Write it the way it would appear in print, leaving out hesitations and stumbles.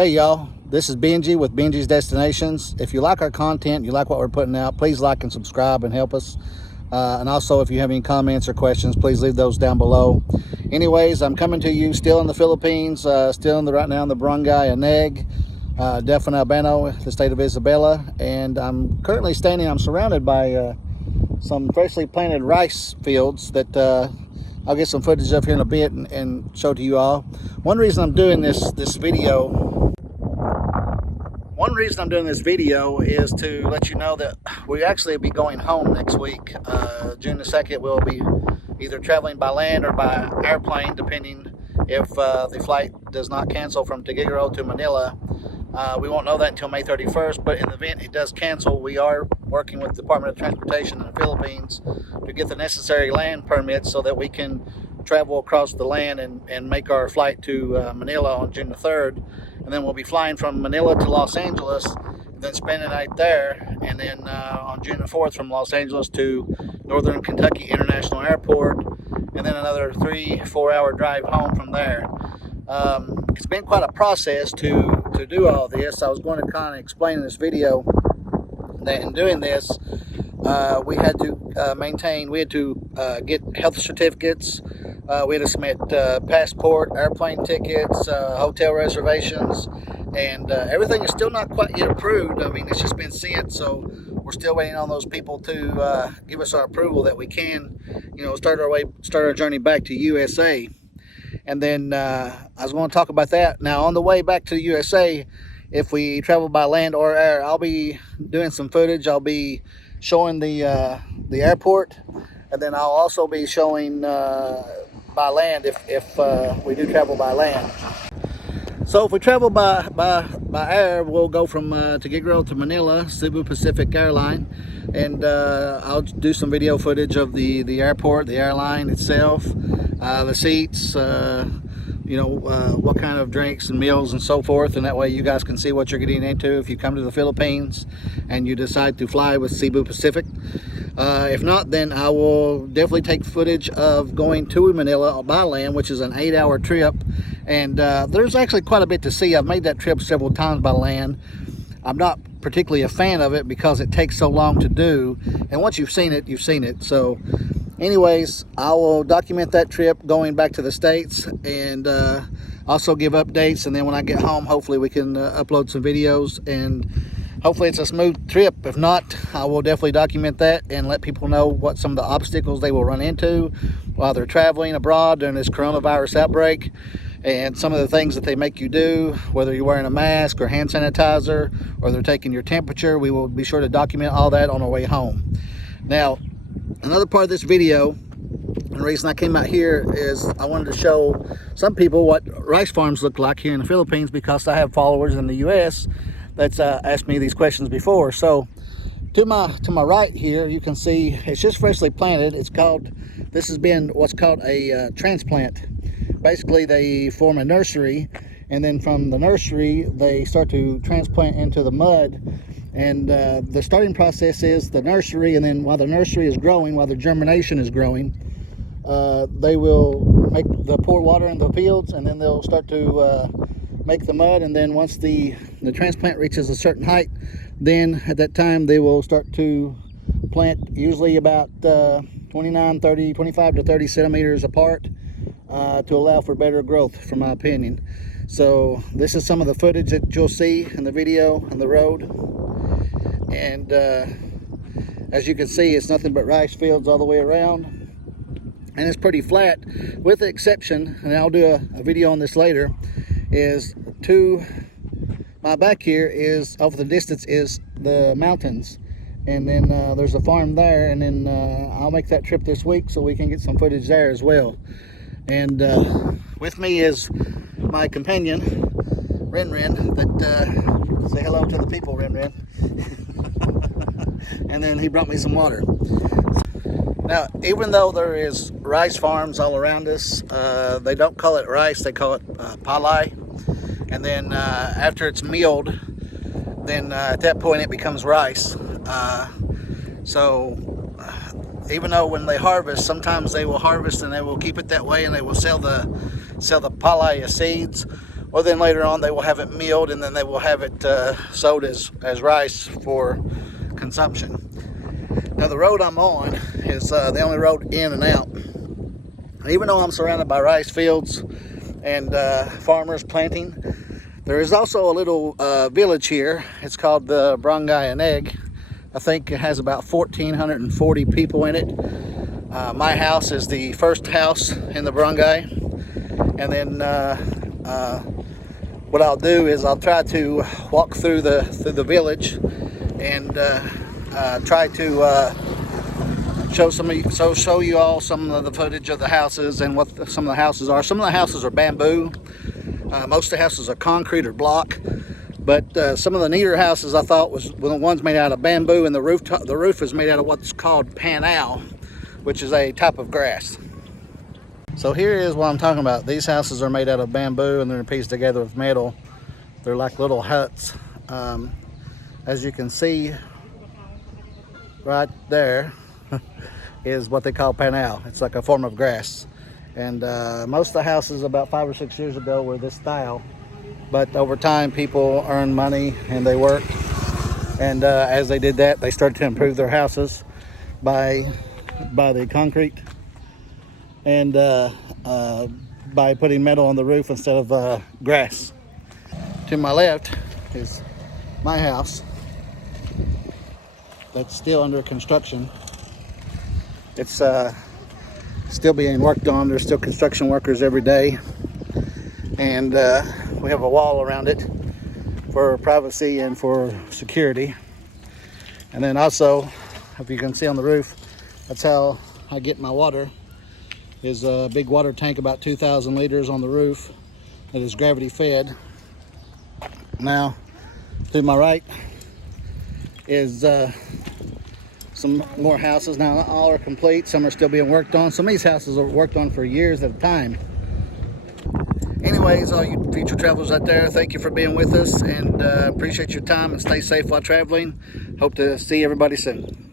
Hey y'all, this is Benji with Benji's Destinations. If you like our content, you like what we're putting out, please like and subscribe and help us. And also, if you have any comments or questions, please leave those down below. Anyways, I'm coming to you still in the Philippines, right now in the Barangay Aneg, Defin Albano, the state of Isabela. And I'm currently I'm surrounded by some freshly planted rice fields that I'll get some footage of here in a bit and show to you all. One reason I'm doing this video is to let you know that we actually will be going home next week. June the 2nd, we'll be either traveling by land or by airplane, depending if the flight does not cancel from Tuguegarao to Manila. We won't know that until May 31st, but in the event it does cancel, we are working with the Department of Transportation in the Philippines to get the necessary land permits so that we can travel across the land and make our flight to Manila on June the 3rd. And then we'll be flying from Manila to Los Angeles, then spending the night there, and then on June the 4th from Los Angeles to Northern Kentucky International Airport, and then another 3-4 hour drive home from there. It's been quite a process to do all this. I was going to kind of explain in this video that in doing this, we had to get health certificates. We had to submit passport, airplane tickets, hotel reservations, and everything is still not quite yet approved. I mean, it's just been sent, so we're still waiting on those people to give us our approval that we can, start our journey back to USA. And then I was going to talk about that. Now, on the way back to the USA, if we travel by land or air, I'll be doing some footage. I'll be showing the airport, and then I'll also be showing by land if we do travel by land. So if we travel by air, we'll go from Tuguegarao to Manila, Cebu Pacific Airline, and I'll do some video footage of the airport, the airline itself, the seats, what kind of drinks and meals and so forth, and that way you guys can see what you're getting into if you come to the Philippines and you decide to fly with Cebu Pacific. If not, then I will definitely take footage of going to Manila by land, which is an 8-hour trip, and there's actually quite a bit to see. I've made that trip several times by land. I'm not particularly a fan of it because it takes so long to do, and once you've seen it, you've seen it. So anyways, I will document that trip going back to the States, and also give updates, and then when I get home, hopefully we can upload some videos, and hopefully it's a smooth trip. If not, I will definitely document that and let people know what some of the obstacles they will run into while they're traveling abroad during this coronavirus outbreak, and some of the things that they make you do, whether you're wearing a mask or hand sanitizer, or they're taking your temperature. We will be sure to document all that on our way home. Now, another part of this video, and the reason I came out here, is I wanted to show some people what rice farms look like here in the Philippines, because I have followers in the US that's asked me these questions before. So to my right here, you can see it's just freshly planted. This has been what's called a transplant. Basically, they form a nursery, and then from the nursery they start to transplant into the mud. And the starting process is the nursery, and then while the nursery is growing, while the germination is growing, they will pour water in the fields, and then they'll start to make the mud. And then once the transplant reaches a certain height, then at that time they will start to plant, usually about 25 to 30 centimeters apart, to allow for better growth, from my opinion. So this is some of the footage that you'll see in the video on the road, and as you can see, it's nothing but rice fields all the way around, and it's pretty flat, with the exception, and I'll do a video on this later, is to my back here is, off the distance, is the mountains, and then there's a farm there, and then I'll make that trip this week so we can get some footage there as well. And with me is my companion, Ren, that say hello to the people, Ren. And then he brought me some water. Now, even though there is rice farms all around us, they don't call it rice, they call it palay. And then after it's milled, then at that point it becomes rice. Even though when they harvest, sometimes they will harvest and they will keep it that way, and they will sell the palay as seeds, or then later on they will have it milled, and then they will have it sold as rice for consumption. Now the road I'm on is the only road in and out. Even though I'm surrounded by rice fields and farmers planting, there is also a little village here. It's called the Barangay Aneg. I think it has about 1,440 people in it. My house is the first house in the barangay, and then what I'll do is I'll try to walk through the village and try to show you all some of the footage of the houses and what some of the houses are. Some of the houses are bamboo. Most of the houses are concrete or block. But some of the neater houses I thought was the ones made out of bamboo, and the roof is made out of what's called panau, which is a type of grass. So here is what I'm talking about. These houses are made out of bamboo, and they're pieced together with metal. They're like little huts. As you can see right there is what they call panau. It's like a form of grass. And most of the houses about 5 or 6 years ago were this style. But over time, people earned money and they worked. And as they did that, they started to improve their houses by the concrete and by putting metal on the roof instead of grass. To my left is my house that's still under construction. It's still being worked on. There's still construction workers every day. And we have a wall around it for privacy and for security. And then also, if you can see on the roof, that's how I get my water. Is a big water tank about 2,000 liters on the roof that is gravity fed. Now, to my right is some more houses. Now, not all are complete. Some are still being worked on. Some of these houses are worked on for years at a time. Anyways, all you future travelers out there, thank you for being with us, and appreciate your time, and stay safe while traveling. Hope to see everybody soon.